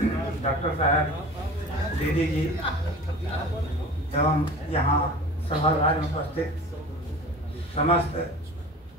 Doctor साहब, दीदी जी एवं यहाँ सभागार में उपस्थित समस्त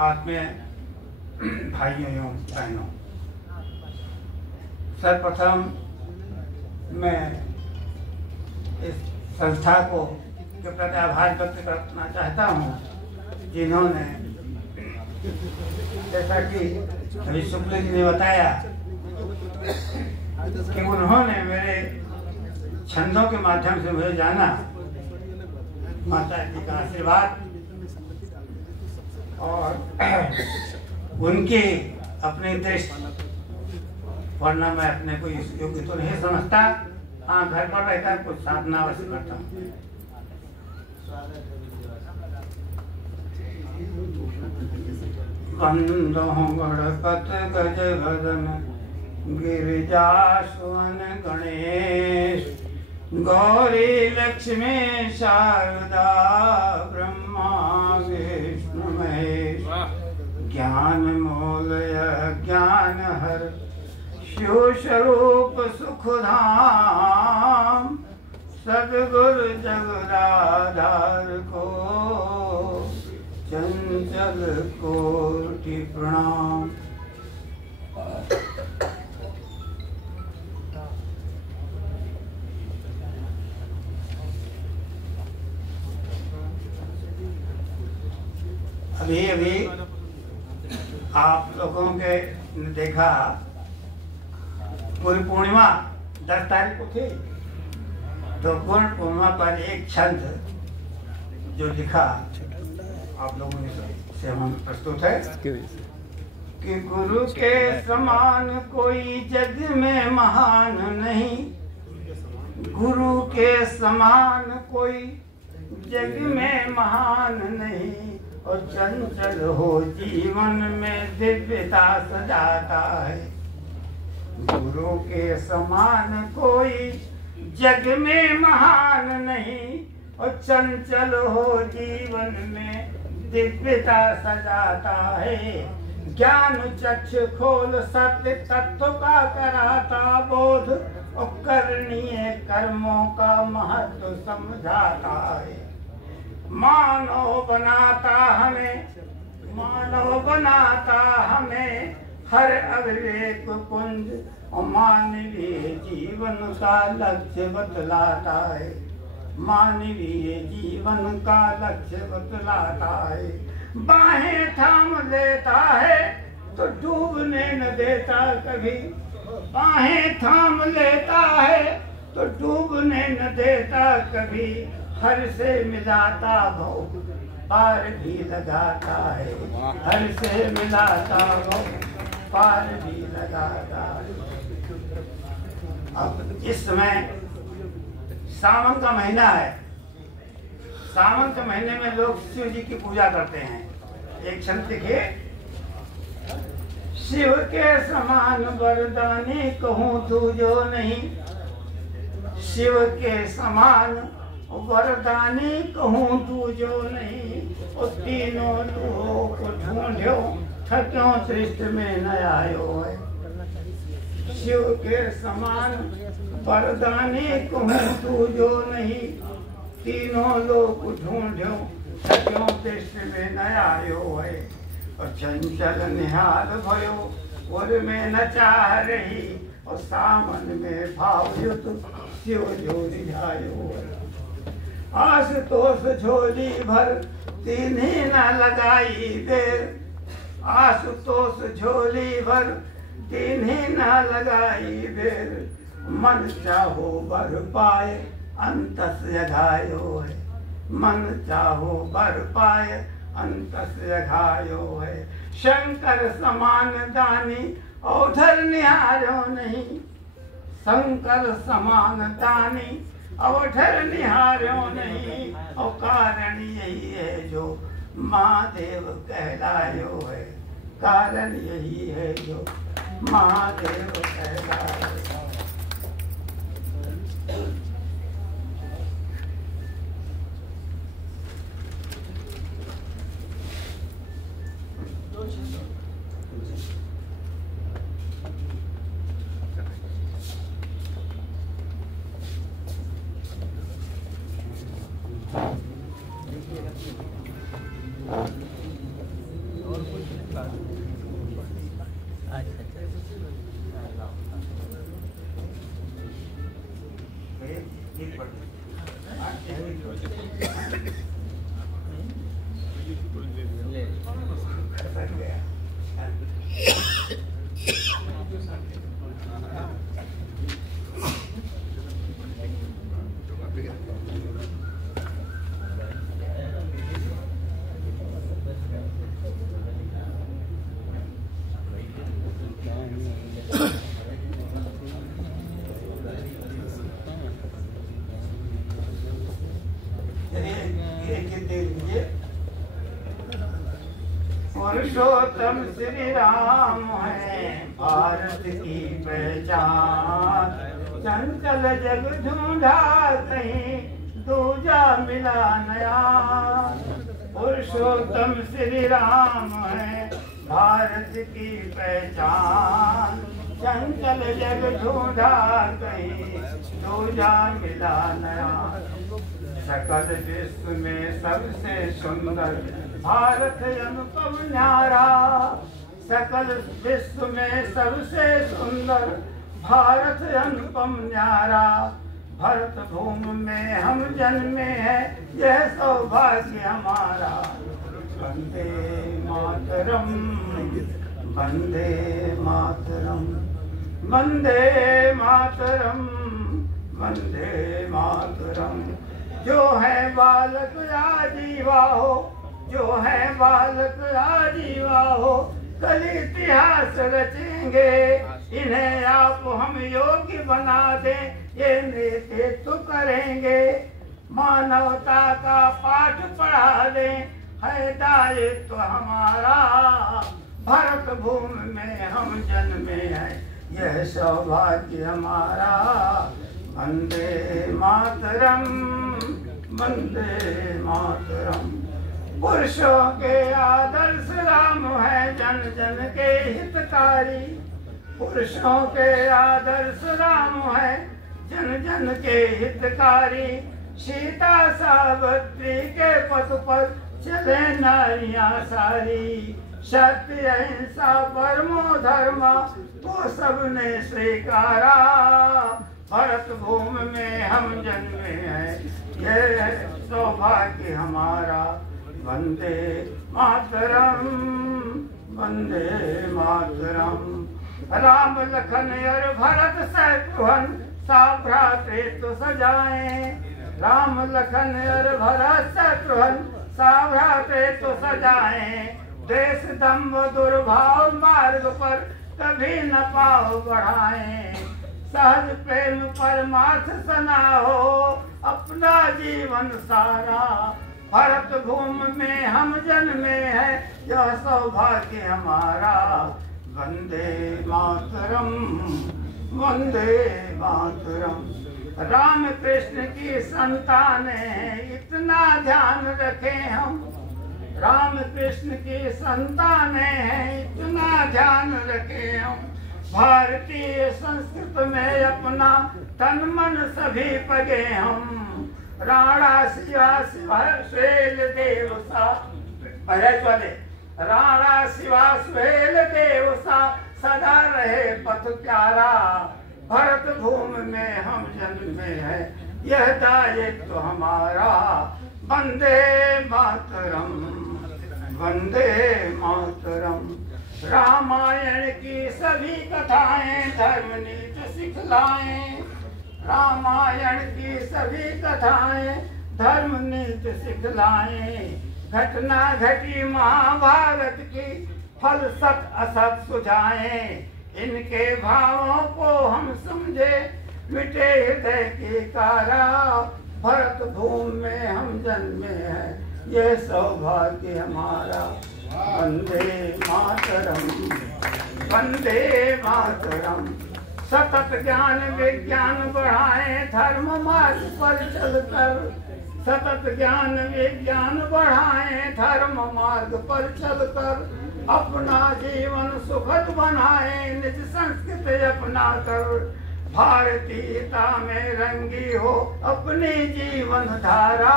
आत्मीय भाइयों एवं बहनों, सर्वप्रथम मैं इस संस्था को के प्रति आभार व्यक्त करना चाहता हूँ, जिन्होंने जैसा कि अभी शुक्ल जी ने बताया कि उन्होंने मेरे छंदों के माध्यम से मुझे जाना, माता जी का आशीर्वाद और उनकी अपनी दृष्टि, वरना मैं अपने को इस योग्य तो नहीं समझता। हाँ, घर पर रहकर कुछ साधना अवश्य करता हूँ। वंदो गणपत गज भजन गिरिजा सुवन गणेश, गौरी लक्ष्मी शारदा ब्रह्मा विष्णु महेश, ज्ञान मूलय ज्ञान हर शिव स्वरूप सुखधाम, सद्गुरु जगदाधार को चंचल कोटि प्रणाम। अभी अभी आप लोगों के देखा गुरु पूर्णिमा 10 तारीख को थी, तो गुरु पूर्णिमा पर एक छंद जो लिखा आप लोगों ने से हम प्रस्तुत है कि गुरु के समान कोई जग में महान नहीं, गुरु के समान कोई जग में महान नहीं, और चंचल हो जीवन में दिव्यता सजाता है। गुरु के समान कोई जग में महान नहीं, और चंचल हो जीवन में दिव्यता सजाता है। ज्ञान चक्षु खोल सत्य तत्व का कराता बोध, और करणीय कर्मों का महत्व समझाता है। मानव बनाता हमें हर अविवेक कुंज, और मानवीय जीवन का लक्ष्य बतलाता है। मानवीय जीवन का लक्ष्य बतलाता है। बाहें थाम लेता है तो डूबने न देता कभी, बाहें थाम लेता है तो डूबने न देता कभी, हर से मिलाता भव पार भी लगाता है। हर से मिलाता भव पार भी लगाता है। अब इस समय सावन का महीना है। सावन के महीने में लोग शिव जी की पूजा करते हैं। एक छंद लिखिए, शिव के समान वरदानी कहूँ तू जो नहीं, शिव के समान वरदानी कहूँ तू जो नहीं, और तीनों लोग ढूंढो थक्यों सृष्टि में न आयो है। शिव के समान वरदानी कहूँ तू जो नहीं, तीनों लोग ढूंढो थक्यों सृष्टि में न आयो है। और चंचल निहाल भयो उर में न चाह रही, और सामन में भाव युत शिव जो रिझायो है। आशुतोष झोली भर तीन्ही न लगाई देर, आशुतोष झोली भर तीन्ही न लगाई देर, मन चाहो बर पाए अंतस जगायो है। मन चाहो बर पाए अंतस जगायो है। शंकर समान दानी औधर निहारो नहीं, शंकर समान दानी अवठर निहारो नहीं, और कारण यही है जो महादेव कहलायो है। कारण यही है जो महादेव कहलायो है। पुरुषोत्तम श्री राम है भारत की पहचान, चंचल जग ढूंढा कहीं दूजा मिला नया। पुरुषोत्तम श्री राम है भारत की पहचान, चंचल जग ढूंढा कहीं दूजा मिला नया। सकल विश्व में सबसे सुंदर भारत अनुपम न्यारा, सकल विश्व में सबसे सुंदर भारत अनुपम न्यारा। भरत भूमि में हम जन्मे हैं यह सौभाग्य हमारा। वंदे मातरम, वंदे मातरम, वंदे मातरम, वंदे मातरम। जो है बालक आजीवा हो, जो है बालक आजीवा हो, कल इतिहास रचेंगे। इन्हें आप हम योग्य बना दें, ये नेतृत्व करेंगे। मानवता का पाठ पढ़ा दें, है दायित्व हमारा। भारत भूमि में हम जन्मे हैं यह सौभाग्य हमारा। वंदे मातरम, वंदे मातरम। पुरुषों के आदर्श राम है जन जन के हितकारी। पुरुषों के आदर्श राम है जन जन के हितकारी। सीता सावित्री के पथ पर चले नारियां सारी। सत्य अहिंसा परमो धर्म को सबने स्वीकारा। भारत भूमि में हम जन्मे हैं ये सौभाग्य हमारा। वंदे मातरम, वंदे मातरम। राम लखन और भरत शत्रुघ्न सब भ्रातृत्व सजाएं। राम लखन और भरत शत्रुघ्न सब भ्रातृत्व सजाएं। देश दम्भ दुर्भाव मार्ग पर कभी न पाव बढ़ाएं। सहज प्रेम परमार्थ सना हो अपना जीवन सारा। भारत भूमि में हम जन्मे हैं यह सौभाग्य हमारा। वंदे मातरम, वंदे मातरम। राम कृष्ण की संतान है इतना ध्यान रखें हम। राम कृष्ण की संतान है इतना ध्यान रखें हम। भारतीय संस्कृत में अपना तन मन सभी पगे हम। राणा शिवा शिवा स्वेल देवसा, वाले राणा शिवा स्वेल देवसा सदा रहे पथ प्यारा। भरत भूमि में हम जन्मे हैं यह दायित्व हमारा। वंदे मातरम, वंदे मातरम। रामायण की सभी कथाएं धर्म नीति सिखलाएं। रामायण की सभी कथाएं धर्म नीति सिखलाएं। घटना घटी महाभारत की फल सत असत सुझाएं। इनके भावों को हम समझे मिटे हृदय की कारा। भरत भूमि में हम जन्मे हैं ये सौभाग्य हमारा। वंदे मातरम, वंदे मातरम। सतत ज्ञान विज्ञान बढ़ाएं धर्म मार्ग पर चलकर। सतत ज्ञान विज्ञान बढ़ाएं धर्म मार्ग पर चलकर। अपना जीवन सुखद बनाएं निज संस्कृति अपना कर। भारतीयता में रंगी हो अपनी जीवन धारा।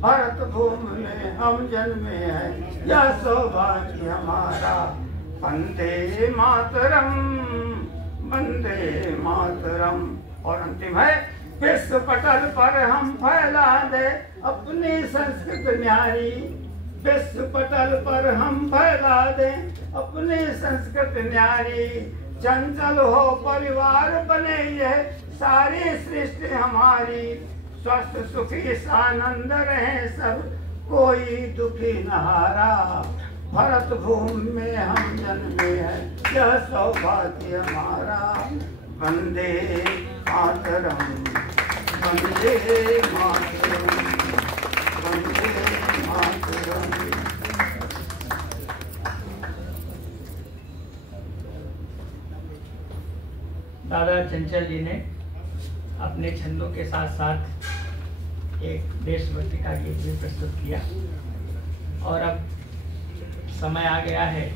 भारत भूमि में हम जन्मे हैं यह सौभाग्य हमारा। वंदे मातरम, वंदे मातरम। और अंतिम है विश्व पटल पर हम फैला दे अपनी संस्कृत न्यारी। विश्व पटल पर हम फैला दे अपनी संस्कृत न्यारी। चंचल हो परिवार बने ये सारी सृष्टि हमारी। स्वस्थ सुखी सानंद रहे सब कोई दुखी न हारा। भरत भूमि में हम जन्मे हैं यह सौभाग्य हमारा। वंदे मातरम, वंदे मातरम, वंदे मातरम। दादा चंचल जी ने अपने छंदों के साथ साथ एक देशभक्ति का गीत भी प्रस्तुत किया। और अब समय आ गया है